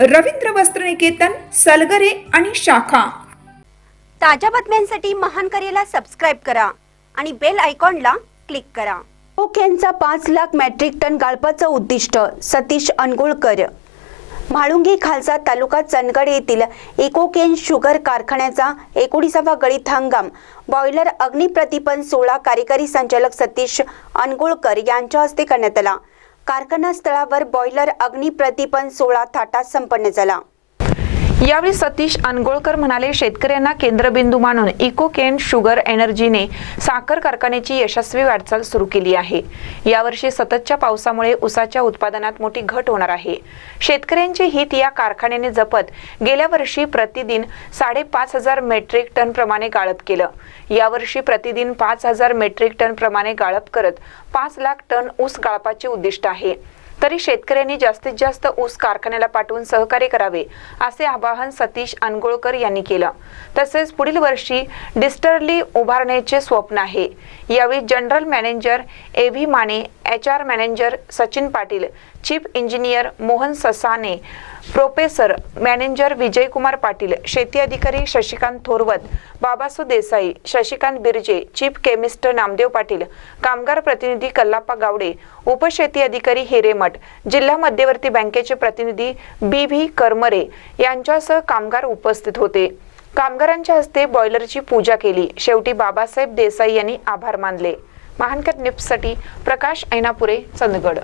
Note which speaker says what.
Speaker 1: रवींद्र वस्त्रनिकेतन सलगरे आणि शाखा.
Speaker 2: ताज्या बातम्यांसाठी महान करेला सबस्क्राईब करा आणि बेल आयकॉनला क्लिक करा. ओक यांचा पाच लाख मेट्रिक टन गाळपाचं उद्दिष्ट सतीश अनगुळकर म्हाळुंगी खालसा तालुका चंदगड येथील इकोकेन शुगर कारखान्याचा एकोणीसावा गळीत हंगाम. बॉयलर अग्निप्रतिपन सोळा कार्यकारी संचालक सतीश अनगुळकर यांच्या हस्ते करण्यात आला. कारखाना स्थळावर बॉयलर अग्निप्रतिपन सोळा थाटात संपन्न झाला.
Speaker 3: यावेळी सतीश अनगोळकर म्हणाले शेतकऱ्यांना केंद्रबिंदू मानून इको केन शुगर एनर्जीने साखर कारखान्याची यशस्वी वाटचाल सुरू केली आहे. यावर्षी सततच्या पावसामुळे ऊसाच्या उत्पादनात मोठी घट होणार आहे. शेतकऱ्यांचे हित या कारखान्याने जपत गेल्या वर्षी प्रतिदिन साडेपाच हजार मेट्रिक टन प्रमाणे गाळप केलं. यावर्षी प्रतिदिन पाच हजार मेट्रिक टन प्रमाणे गाळप करत पाच लाख टन ऊस गाळपाचे उद्दिष्ट आहे. तरी शेतकऱ्यांनी जास्तीत जास्त ऊस कारखान्याला पाठवून सहकार्य करावे असे आवाहन सतीश अनगोळकर यांनी केलं. तसेच पुढील वर्षी डिस्टर्ली उभारण्याचे स्वप्न आहे. यावेळी general manager A V Mane H R manager Sachin Patil chief engineer Mohan Sasane professor manager Vijaykumar Patil शेती अधिकारी शशिकांत थोरवत बाबासू देसाई शशिकांत बिर्जे चीफ केमिस्ट नामदेव पाटील कामगार प्रतिनिधी कल्लाप्पा गावडे उपशेती अधिकारी हिरेमठ जिल्हा मध्यवर्ती बँकेचे प्रतिनिधी बी व्ही करमरे यांच्यासह कामगार उपस्थित होते. कामगारांच्या हस्ते बॉयलरची पूजा केली. शेवटी बाबासाहेब देसाई यांनी आभार मानले. महानकर निप्ससाठी प्रकाश ऐनापुरे चंदगड.